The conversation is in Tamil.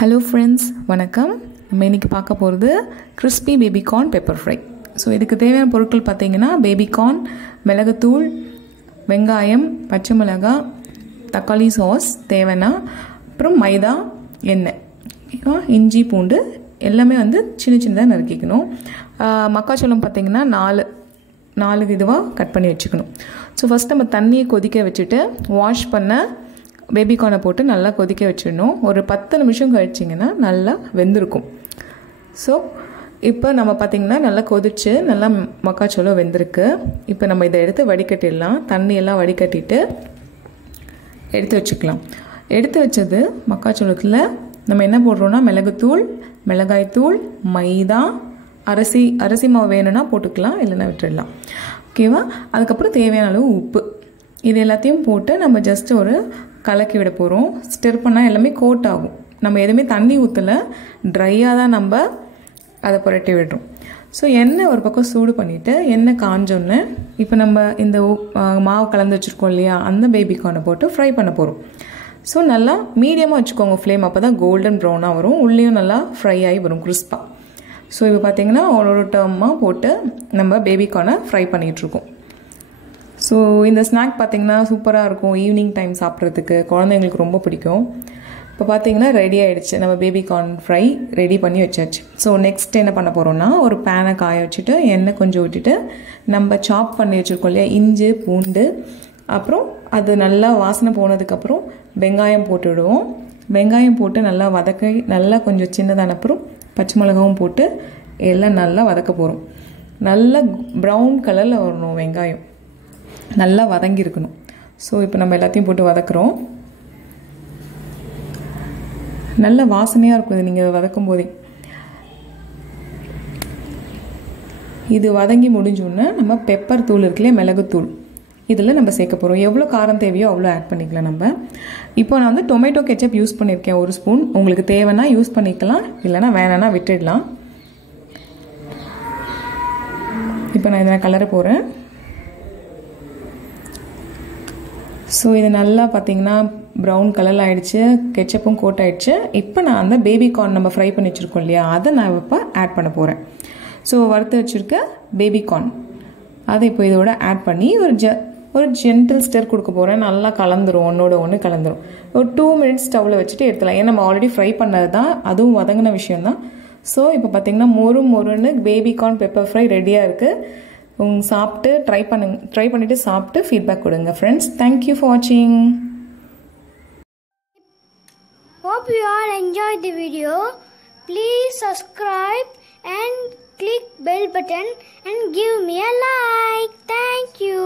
ஹலோ ஃப்ரெண்ட்ஸ், வணக்கம். நம்ம இன்றைக்கி பார்க்க போகிறது crispy baby corn pepper fry. So இதுக்கு தேவையான பொருட்கள் பார்த்திங்கன்னா பேபிகார்ன், மிளகுத்தூள், வெங்காயம், பச்சை மிளகாய், தக்காளி சாஸ் தேவைன்னா, அப்புறம் மைதா, எண்ணெய், இஞ்சி, பூண்டு எல்லாமே சின்ன சின்னதாக நறுக்கிக்கணும். மக்காச்சோளம் பார்த்திங்கன்னா நாலு இதுவாக கட் பண்ணி வச்சுக்கணும். ஸோ ஃபஸ்ட் நம்ம தண்ணியை கொதிக்க வச்சுட்டு வாஷ் பண்ண பேபிகார்னை போட்டு நல்லா கொதிக்க வச்சிடணும். ஒரு 10 நிமிஷம் கழிச்சிங்கன்னா நல்லா வெந்திருக்கும். ஸோ இப்போ நம்ம பார்த்திங்கன்னா நல்லா கொதிச்சு நல்லா மக்காச்சோளம் வெந்திருக்கு. இப்போ நம்ம இதை எடுத்து வடிகட்டிடலாம். தண்ணியெல்லாம் வடிகட்டிட்டு எடுத்து வச்சுக்கலாம். எடுத்து வச்சது மக்காச்சோளத்தில் நம்ம என்ன போடுறோன்னா மிளகுத்தூள், மிளகாய்த்தூள், மைதா, அரிசி மாவு வேணும்னா போட்டுக்கலாம், இல்லைன்னா விட்டுடலாம். ஓகேவா? அதுக்கப்புறம் தேவையான அளவு உப்பு, இது எல்லாத்தையும் போட்டு நம்ம ஜஸ்ட் ஒரு கலக்கி விட போகிறோம். ஸ்டிர் பண்ணால் எல்லாமே கோட் ஆகும். நம்ம எதுவுமே தண்ணி ஊற்றலை, ட்ரையாக தான் நம்ம அதை புரட்டி விடுறோம். ஸோ எண்ணெய் ஒரு பக்கம் சூடு பண்ணிவிட்டு எண்ணெய் காஞ்சோன்னு இப்போ நம்ம இந்த மாவு கலந்து வச்சுருக்கோம் இல்லையா, அந்த பேபிகார்னை போட்டு ஃப்ரை பண்ண போகிறோம். ஸோ நல்லா மீடியமாக வச்சுக்கோங்க ஃப்ளேம், அப்போ தான் கோல்டன் ப்ரௌனாக வரும், உள்ளேயும் நல்லா ஃப்ரை ஆகி வரும், கிறிஸ்பாக. ஸோ இப்போ பார்த்திங்கன்னா ஒரு டர்மாக போட்டு நம்ம பேபிகார்னை ஃப்ரை பண்ணிகிட்ருக்கோம். ஸோ இந்த ஸ்நாக் பார்த்திங்கன்னா சூப்பராக இருக்கும். ஈவினிங் டைம் சாப்பிட்றதுக்கு குழந்தைங்களுக்கு ரொம்ப பிடிக்கும். இப்போ பார்த்திங்கன்னா ரெடி ஆகிடுச்சு, நம்ம பேபிகார்ன் ஃப்ரை ரெடி பண்ணி வச்சாச்சு. ஸோ நெக்ஸ்ட் என்ன பண்ண போகிறோம்னா, ஒரு பேனை காய வச்சுட்டு எண்ணெய் கொஞ்சம் விட்டுட்டு நம்ம சாப் பண்ணி வச்சுருக்கோம் இல்லையா, இஞ்சி, பூண்டு, அப்புறம் அது நல்லா வாசனை போனதுக்கப்புறம் வெங்காயம் போட்டு விடுவோம். வெங்காயம் போட்டு நல்லா வதக்கி நல்லா கொஞ்சம் சின்னதான அப்புறம் பச்சை மிளகாவும் போட்டு எல்லாம் நல்லா வதக்க போகிறோம். நல்லா ப்ரௌன் கலரில் வரணும், வெங்காயம் நல்லா வதங்கியிருக்கணும். ஸோ இப்போ நம்ம எல்லாத்தையும் போட்டு வதக்குறோம். நல்ல வாசனையாக இருக்கும் நீங்கள் வதக்கும் போதே. இது வதங்கி முடிஞ்சோன்னே நம்ம பெப்பர் தூள் இருக்குல்லையே, மிளகுத்தூள், இதில் நம்ம சேர்க்க போகிறோம். எவ்வளோ காரம் தேவையோ அவ்வளோ ஆட் பண்ணிக்கலாம் நம்ம. இப்போ நான் டொமேட்டோ கெச்சப் யூஸ் பண்ணியிருக்கேன், 1 ஸ்பூன். உங்களுக்கு தேவைன்னா யூஸ் பண்ணிக்கலாம், இல்லைனா வேணான்னா விட்டுடலாம். இப்போ நான் இதை கலர போகிறேன். ஸோ இது நல்லா பார்த்திங்கன்னா ப்ரௌன் கலரில் ஆகிடுச்சு, கெச்சப்பும் கோட் ஆகிடுச்சு. இப்போ நான் அந்த பேபிகார்ன் நம்ம ஃப்ரை பண்ணி வச்சுருக்கோம் இல்லையா, அதை நான் இப்போ ஆட் பண்ண போகிறேன். ஸோ வறுத்து வச்சுருக்க பேபிகார்ன் அதை இப்போ இதோட ஆட் பண்ணி ஒரு ஜென்டில் ஸ்டர் கொடுக்க போகிறேன். நல்லா கலந்துரும், ஒன்றோட ஒன்று கலந்துரும். ஒரு 2 மினிட்ஸ் ஸ்டவ்வில் வச்சுட்டு எடுத்துலாம். ஏன்னா நம்ம ஆல்ரெடி ஃப்ரை பண்ணது தான், அதுவும் வதங்கின விஷயந்தான். ஸோ இப்போ பார்த்திங்கன்னா மொறுன்னு பேபிகார்ன் பெப்பர் ஃப்ரை ரெடியாக இருக்குது. சாப்பிட்டு ட்ரை பண்ணிவிட்டு சாப்பிட்டு ஃபீட்பேக் கொடுங்க ஃப்ரெண்ட்ஸ். தேங்க்யூ ஃபார் வாட்சிங். Hope you all enjoyed the video. Please subscribe and click bell button and give me a like. Thank you.